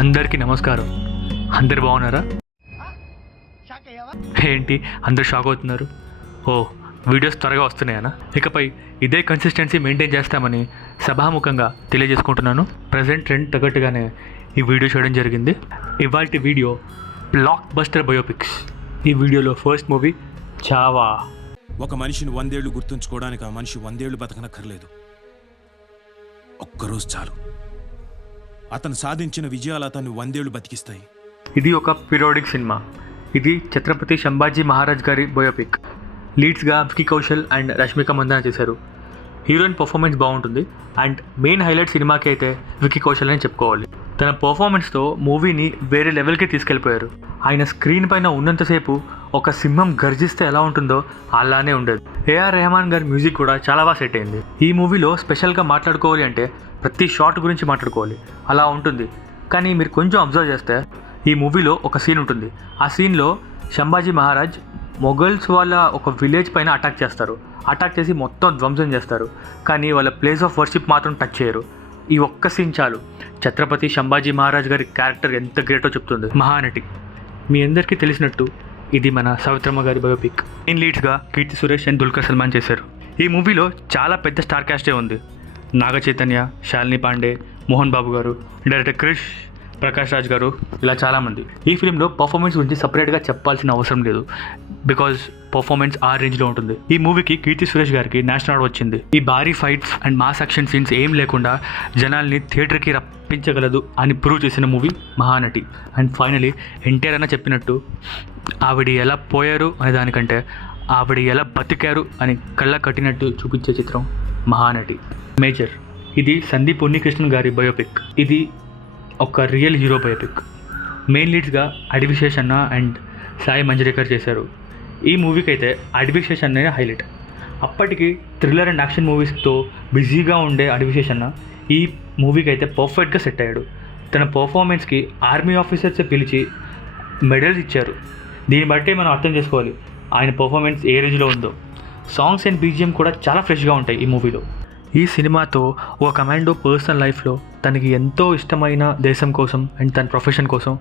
అందరికీ నమస్కారం. అందరు బాగున్నారా? ఏంటి అందరు షాక్ అవుతున్నారు? ఓ, వీడియోస్ త్వరగా వస్తున్నాయనా? ఇకపై ఇదే కన్సిస్టెన్సీ మెయింటైన్ చేస్తామని సభాముఖంగా తెలియజేసుకుంటున్నాను. ప్రజెంట్ ట్రెండ్ తగ్గట్టుగానే ఈ వీడియో చేయడం జరిగింది. ఇవాల్టి వీడియో బ్లాక్ బస్టర్ బయోపిక్స్. ఈ వీడియోలో ఫస్ట్ మూవీ చావా. ఒక మనిషిని 100 ఏళ్ళు గుర్తుంచుకోవడానికి ఆ మనిషి 100 ఏళ్ళు బతకనక్కర్లేదు. ఒక్కరోజు చాలు. అతను సాధించిన విజయాలు అతన్ని 100 ఏళ్ళు బతికిస్తాయి. ఇది ఒక పీరియాడిక్ సినిమా. ఇది ఛత్రపతి సంభాజీ మహారాజ్ గారి బయోపిక్. లీడ్స్గా విక్కీ కౌశల్ అండ్ రష్మిక మందాన చేశారు. హీరోయిన్ పర్ఫార్మెన్స్ బాగుంటుంది అండ్ మెయిన్ హైలైట్ సినిమాకి అయితే విక్కీ కౌశల్ అని చెప్పుకోవాలి. తన పర్ఫార్మెన్స్తో మూవీని వేరే లెవెల్కి తీసుకెళ్ళిపోయారు. ఆయన స్క్రీన్ పైన ఉన్నంతసేపు ఒక సింహం గర్జిస్తే ఎలా ఉంటుందో అలానే ఉండేది. ఏఆర్ రెహమాన్ గారి మ్యూజిక్ కూడా చాలా బాగా సెట్ అయింది. ఈ మూవీలో స్పెషల్గా మాట్లాడుకోవాలి అంటే ప్రతి షాట్ గురించి మాట్లాడుకోవాలి, అలా ఉంటుంది. కానీ మీరు కొంచెం అబ్జర్వ్ చేస్తే ఈ మూవీలో ఒక సీన్ ఉంటుంది. ఆ సీన్లో సంభాజీ మహారాజ్ మొఘల్స్ వాళ్ళ ఒక విలేజ్ పైన అటాక్ చేస్తారు. అటాక్ చేసి మొత్తం ధ్వంసం చేస్తారు. కానీ వాళ్ళ ప్లేస్ ఆఫ్ వర్షిప్ మాత్రం టచ్ చేయరు. ఈ ఒక్క సీన్ చాలు ఛత్రపతి సంభాజీ మహారాజ్ గారి క్యారెక్టర్ ఎంత గ్రేటో చెప్తుంది. మహానటి మీ అందరికీ తెలిసినట్టు ఇది మన సవిత్రమ్మ గారి బయోపిక్. మెయిన్ లీడ్స్గా కీర్తి సురేష్ అండ్ దుల్కర్ సల్మాన్ చేశారు. ఈ మూవీలో చాలా పెద్ద స్టార్ క్యాస్టే ఉంది. నాగ చైతన్య, శాలిని పాండే, మోహన్ బాబు గారు, డైరెక్టర్ క్రిష్, ప్రకాష్ రాజ్ గారు, ఇలా చాలామంది. ఈ ఫిల్మ్లో పర్ఫార్మెన్స్ గురించి సపరేట్గా చెప్పాల్సిన అవసరం లేదు, బికాజ్ పర్ఫార్మెన్స్ ఆ రేంజ్లో ఉంటుంది. ఈ మూవీకి కీర్తి సురేష్ గారికి నేషనల్ అవార్డు వచ్చింది. ఈ భారీ fights and mass action scenes ఏం లేకుండా జనాల్ని థియేటర్కి రప్పించగలదు అని ప్రూవ్ చేసిన movie Mahanati. And finally NTR అన్న చెప్పినట్టు ఆవిడ ఎలా పోయారు అనే దానికంటే ఆవిడ ఎలా బతికారు అని కళ్ళ కట్టినట్టు చూపించే చిత్రం మహానటి. మేజర్ ఇది సందీప్ ఉన్నికృష్ణన్ గారి బయోపిక్. ఇది ఒక real hero biopic. Main లీడ్స్గా Adivi Sesh అన్న అండ్ సాయి మంజరేకర్ చేశారు. ఈ మూవీకి అయితే అడివిశేష్ అన్ననే హైలైట్. అప్పటికి థ్రిల్లర్ అండ్ యాక్షన్ మూవీస్తో బిజీగా ఉండే అడివిశేష్ అన్న ఈ మూవీకి అయితే పర్ఫెక్ట్గా సెట్ అయ్యాడు. తన పర్ఫార్మెన్స్కి ఆర్మీ ఆఫీసర్స్ పిలిచి మెడల్స్ ఇచ్చారు. దీన్ని బట్టే మనం అర్థం చేసుకోవాలి ఆయన పర్ఫార్మెన్స్ ఏ రేంజ్లో ఉందో. సాంగ్స్ అండ్ బీజిఎం కూడా చాలా ఫ్రెష్గా ఉంటాయి ఈ మూవీలో. ఈ సినిమాతో ఒక కమాండో పర్సనల్ లైఫ్లో తనకి ఎంతో ఇష్టమైన దేశం కోసం అండ్ తన ప్రొఫెషన్ కోసం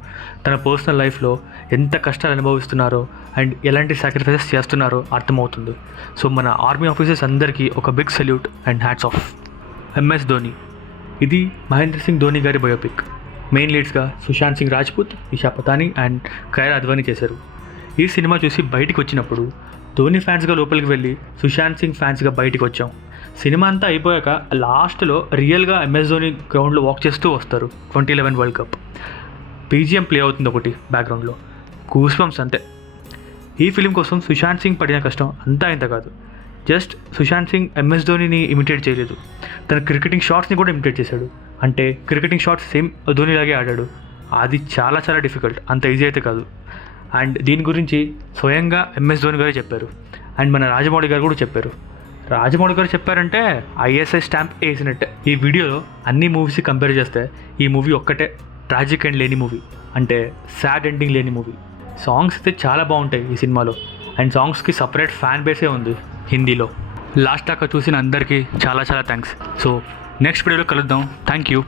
తన పర్సనల్ లైఫ్లో ఎంత కష్టాలు అనుభవిస్తున్నారో అండ్ ఎలాంటి సాక్రిఫైసెస్ చేస్తున్నారో అర్థమవుతుంది. సో మన ఆర్మీ ఆఫీసర్స్ అందరికీ ఒక big salute and hats off. MS Dhoni ఇది మహేంద్ర సింగ్ ధోని గారి బయోపిక్. మెయిన్ లీడ్స్గా సుశాంత్ సింగ్ రాజ్పూత్, ఇషా పతాని అండ్ కైరా అద్వానీ చేశారు. ఈ సినిమా చూసి బయటికి వచ్చినప్పుడు ధోని ఫ్యాన్స్గా లోపలికి వెళ్ళి సుశాంత్ సింగ్ ఫ్యాన్స్గా బయటికి వచ్చాం. సినిమా అంతా అయిపోయాక లాస్ట్లో రియల్గా ఎంఎస్ ధోని గ్రౌండ్లో వాక్ చేస్తూ వస్తారు. 2011 వరల్డ్ కప్ బీజిఎం ప్లే అవుతుంది ఒకటి బ్యాక్గ్రౌండ్లో. గూస్బంప్స్ అంతే. ఈ ఫిలిం కోసం సుశాంత్ సింగ్ పడిన కష్టం అంతా ఇంత కాదు. జస్ట్ సుశాంత్ సింగ్ ఎంఎస్ ధోనిని ఇమిటేట్ చేయలేదు, తన క్రికెటింగ్ షాట్స్ని కూడా ఇమిటేట్ చేశాడు. అంటే క్రికెటింగ్ షాట్స్ సేమ్ ధోనిలాగే ఆడాడు. అది చాలా చాలా డిఫికల్ట్, అంత ఈజీ అయితే కాదు. అండ్ దీని గురించి స్వయంగా ఎంఎస్ ధోని గారే చెప్పారు. అండ్ మన రాజమౌళి గారు కూడా చెప్పారు. రాజమౌళి గారు చెప్పారంటే ఐఎస్ఐ స్టాంప్ వేసినట్టే. ఈ వీడియోలో అన్ని మూవీస్ కంపేర్ చేస్తే ఈ మూవీ ఒక్కటే ట్రాజిక్ ఎండ్ లేని మూవీ, అంటే సాడ్ ఎండింగ్ లేని మూవీ. సాంగ్స్ అయితే చాలా బాగుంటాయి ఈ సినిమాలో. అండ్ సాంగ్స్కి సపరేట్ ఫ్యాన్ బేసే ఉంది హిందీలో. లాస్ట్ దాకా చూసిన అందరికీ చాలా చాలా థ్యాంక్స్. సో నెక్స్ట్ వీడియోలో కలుద్దాం. Thank you.